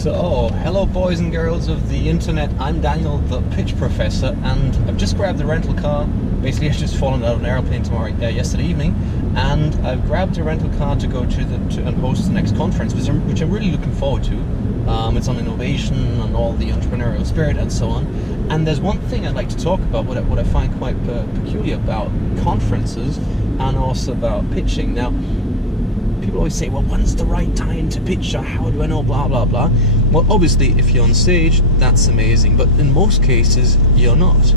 So, hello boys and girls of the internet, I'm Daniel, the pitch professor, and I've just grabbed a rental car. Basically, I've just fallen out of an airplane yesterday evening, and I've grabbed a rental car to go to and host the next conference, which I'm really looking forward to. It's on innovation and all the entrepreneurial spirit and so on. And there's one thing I'd like to talk about, what I find quite peculiar about conferences and also about pitching. Now, people always say, well, when's the right time to pitch, or how do I know, blah, blah, blah. Well, obviously, if you're on stage, that's amazing, but in most cases, you're not.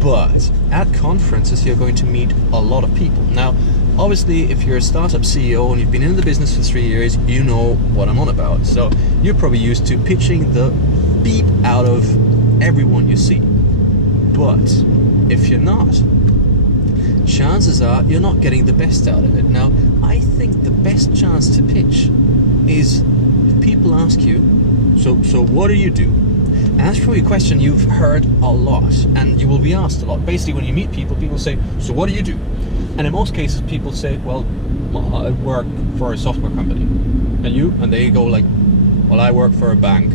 But at conferences, you're going to meet a lot of people. Now, obviously, if you're a startup CEO and you've been in the business for 3 years, you know what I'm on about. So you're probably used to pitching the beep out of everyone you see. But if you're not, chances are you're not getting the best out of it. Now, I think the best chance to pitch is if people ask you, so what do you do? And that's probably a question you've heard a lot, and you will be asked a lot. Basically, when you meet people, people say, so what do you do? And in most cases, people say, well, I work for a software company. And you? And they go like, well, I work for a bank.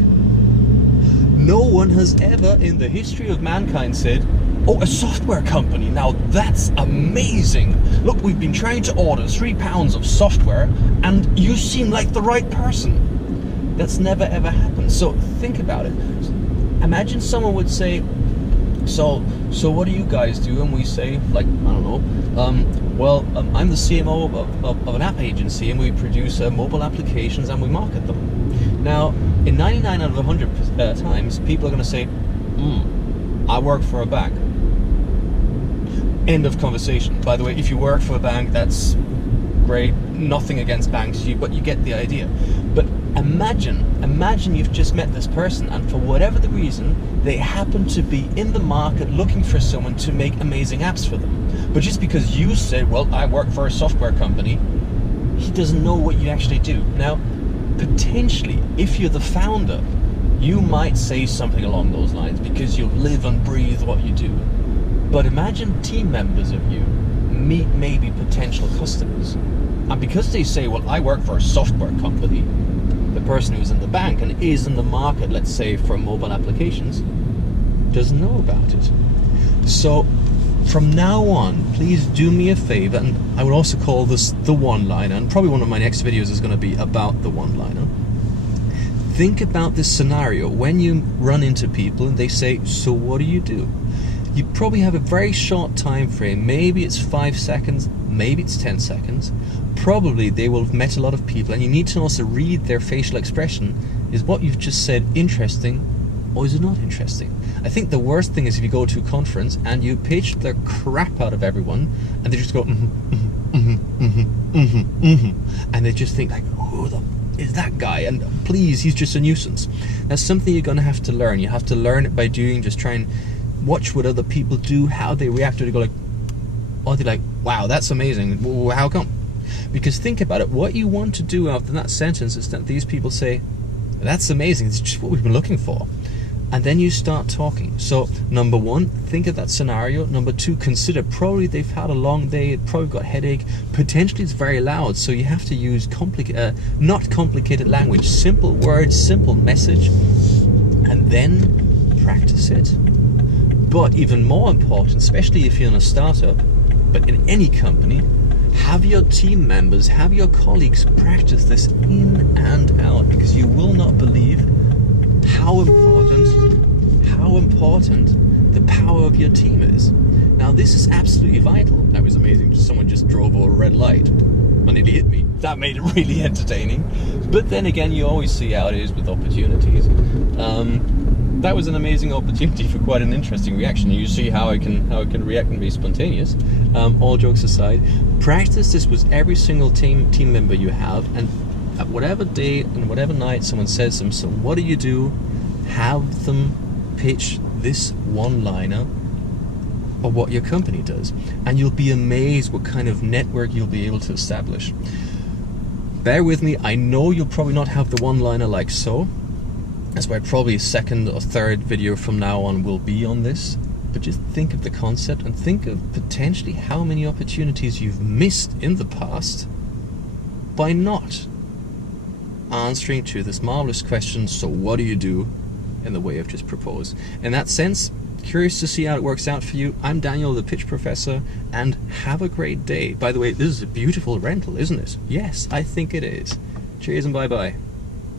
No one has ever in the history of mankind said, oh, a software company, now that's amazing. Look, we've been trying to order 3 pounds of software and you seem like the right person. That's never ever happened. So think about it. Imagine someone would say, so what do you guys do? And we say, like, I don't know, I'm the CMO of an app agency, and we produce mobile applications and we market them. Now, in 99 out of 100 times, people are going to say, I work for a bank. End of conversation. By the way, if you work for a bank, that's great. Nothing against banks, but you get the idea. But imagine you've just met this person, and for whatever the reason, they happen to be in the market looking for someone to make amazing apps for them. But just because you said, well, I work for a software company, he doesn't know what you actually do. Now, potentially, if you're the founder, you might say something along those lines because you live and breathe what you do. But imagine team members of you meet maybe potential customers. And because they say, well, I work for a software company, the person who's in the bank and is in the market, let's say, for mobile applications, doesn't know about it. So from now on, please do me a favor, and I would also call this the one-liner, and probably one of my next videos is going to be about the one-liner. Think about this scenario when you run into people and they say, so what do you do? You probably have a very short time frame. Maybe it's 5 seconds, maybe it's 10 seconds. Probably they will have met a lot of people, and you need to also read their facial expression. Is what you've just said interesting, or is it not interesting? I think the worst thing is if you go to a conference and you pitch the crap out of everyone and they just go and they just think like, who the is that guy, and please, he's just a nuisance. That's something you're going to have to learn. You have to learn it by doing. Just try and watch what other people do, how they react to it. They go like, oh, they're like, wow, that's amazing. Well, how come? Because think about it, what you want to do after that sentence is that these people say, that's amazing, it's just what we've been looking for. And then you start talking. So number one, think of that scenario. Number two, consider probably they've had a long day, probably got a headache, potentially it's very loud, so you have to use not complicated language, simple words, simple message, and then practice it. But even more important, especially if you're in a startup, but in any company, have your team members, have your colleagues practice this in and out, because you will not believe how important the power of your team is. Now, this is absolutely vital. That was amazing. Someone just drove over a red light and it hit me. That made it really entertaining. But then again, you always see how it is with opportunities. That was an amazing opportunity for quite an interesting reaction. You see how I can react and be spontaneous. All jokes aside, practice this with every single team member you have, and at whatever day and whatever night someone says to them, so what do you do? Have them pitch this one-liner of what your company does, and you'll be amazed what kind of network you'll be able to establish. Bear with me, I know you'll probably not have the one-liner like so. That's why probably a second or third video from now on will be on this. But just think of the concept and think of potentially how many opportunities you've missed in the past by not answering to this marvelous question, so what do you do in the way of just propose? In that sense, curious to see how it works out for you. I'm Daniel, the Pitch Professor, and have a great day. By the way, this is a beautiful rental, isn't it? Yes, I think it is. Cheers and bye-bye.